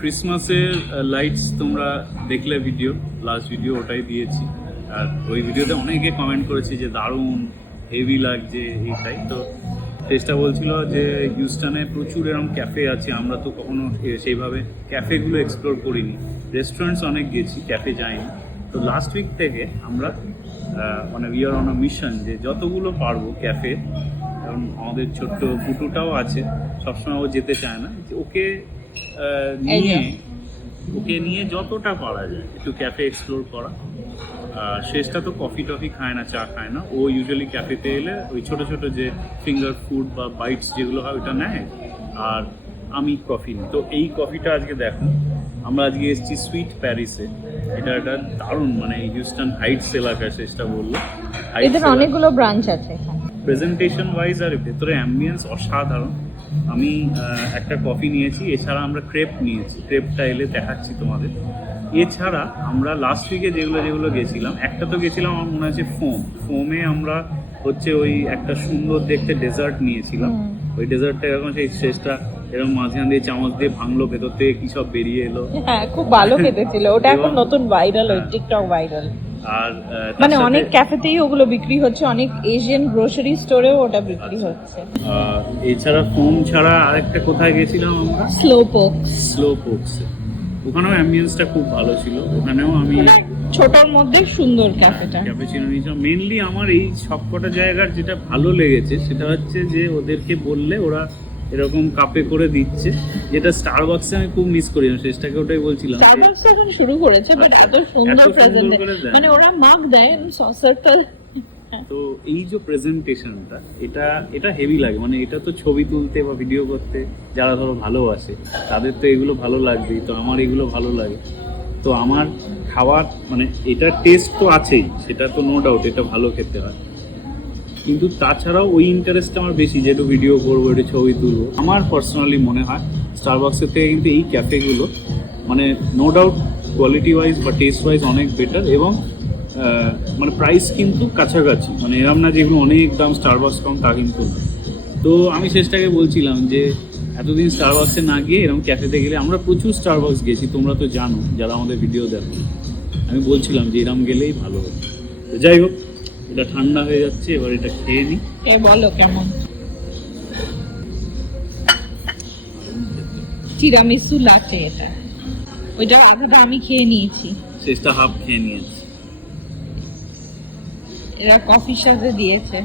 ক্রিসমাসের লাইটস তোমরা দেখলে ভিডিও, লাস্ট ভিডিও ওটাই দিয়েছি। আর ওই ভিডিওতে অনেকে কমেন্ট করেছে যে দারুণ হেভি লাগছে এইটাই। তো চেষ্টা বলছিল যে হিউস্টনে প্রচুর এরকম ক্যাফে আছে, আমরা তো কখনো সেইভাবে ক্যাফেগুলো এক্সপ্লোর করিনি। রেস্টুরেন্টস অনেক গেছি, ক্যাফে যাইনি। তো লাস্ট উইক থেকে আমরা মানে we are on a mission যে যতগুলো পারবো ক্যাফে, কারণ আমাদের ছোট্ট ফুটুটাও আছে, সবসময় ও যেতে চায় না, যে ওকে নিয়ে যতটা পারা যায় একটু ক্যাফে এক্সপ্লোর করা। শেষটা তো কফি টফি খায় না, চা খায় না, ও ইউজুয়ালি ক্যাফেতে এলে ওই ছোটো ছোটো যে ফিঙ্গার ফুড বা বাইটস যেগুলো হয় ওটা নেয়, আর আমি কফি নিই। তো এই কফিটা আজকে দেখো, আমরা আজকে এসেছি সুইট প্যারিসে। এটা একটা দারুণ, মানে হিউস্টন হাইটস এলাকায়, সেটা বললো। এদের অনেকগুলো ব্রাঞ্চ আছে। প্রেজেন্টেশন ওয়াইজ আর ভেতরে অ্যাম্বিয়েন্স অসাধারণ। আমি একটা কফি নিয়েছি, এছাড়া আমরা ক্রেপ নিয়েছি, ক্রেপটা এলে দেখাচ্ছি তোমাদের। এছাড়া আমরা লাস্ট উইকে যেগুলো গেছিলাম, একটা তো গেছিলাম আমার মনে আছে ফোমে আমরা হচ্ছে ওই একটা সুন্দর দেখতে ডেজার্ট নিয়েছিলাম। ওই ডেজার্টটা এরকম সেই শেষটা এরকম মাঝখান দিয়ে চামচ দিয়ে ভাঙলো, ভেতর থেকে কি সব বেরিয়ে এলো। হ্যাঁ, খুব ভালো খেতে ছিল ওটা। এখন নতুন ভাইরাল, ওই টিকটক ভাইরাল। আর মানে অনেক ক্যাফেতেই ওগুলো বিক্রি হচ্ছে, অনেক এশিয়ান গ্রোসারি স্টোরেও ওটা বিক্রি হচ্ছে। এছাড়া ফোম ছাড়া আরেকটা কোথায় গেছিলাম আমরা, স্লো পোকস। ওখানেও অ্যাম্বিয়েন্সটা খুব ভালো ছিল, ওখানেও আমি ছোটর মধ্যে সুন্দর ক্যাফেচিনো নিয়েছিলাম। মেনলি আমার এই সবকটা জায়গার যেটা ভালো লেগেছে সেটা হচ্ছে যে ওদেরকে বললে ওরা এরকম কাপে করে দিচ্ছে, যেটা স্টারবাক্সে আমি খুব মিস করি। শেষটাকে ওটাই বলছিলাম, স্টারবাক্স এখন শুরু করেছে, বাট এত সুন্দর প্রেজেন্টেশন, মানে ওরা মাগ দেয় সসারটা। তো এই যে প্রেজেন্টেশনটা, এটা হেভি লাগে। মানে এটা তো ছবি তুলতে বা ভিডিও করতে যারা ধরো ভালোবাসে তাদের তো এগুলো ভালো লাগবেই। তো আমার এগুলো ভালো লাগে। তো আমার খাবার মানে এটার টেস্ট তো আছেই, সেটা তো নো ডাউট, এটা ভালো খেতে হয়। কিন্তু তাছাড়াও ওই ইন্টারেস্টটা আমার বেশি, যে একটু ভিডিও করবো, একটু ছবি তুলবো। আমার পার্সোনালি মনে হয় স্টারবাক্সের থেকে কিন্তু এই ক্যাফেগুলো মানে নো ডাউট কোয়ালিটি ওয়াইজ বা টেস্ট ওয়াইজ অনেক বেটার, এবং মানে প্রাইস কিন্তু কাছাকাছি। মানে এরম না যেগুলো অনেক দাম স্টারবাক্স কম, তা কিন্তু না। তো আমি শেষটাকে বলছিলাম যে এতদিন স্টারবাক্সে না গিয়ে এরকম ক্যাফেতে গেলে, আমরা প্রচুর স্টারবাক্স গেছি, তোমরা তো জানো যারা আমাদের ভিডিও দেখো। আমি বলছিলাম যে এরম গেলেই ভালো হবে। তো যাই হোক, এটা ঠান্ডা হয়ে যাচ্ছে, এবার এটা খেয়ে নিই। বলো কেমন তিরামিসু লাটে এটা। ওইটা আধাটা আমি খেয়ে নিয়েছি, শেষটা হাফ খেয়ে নিয়েছি। এরা কফির সাথে দিয়েছে।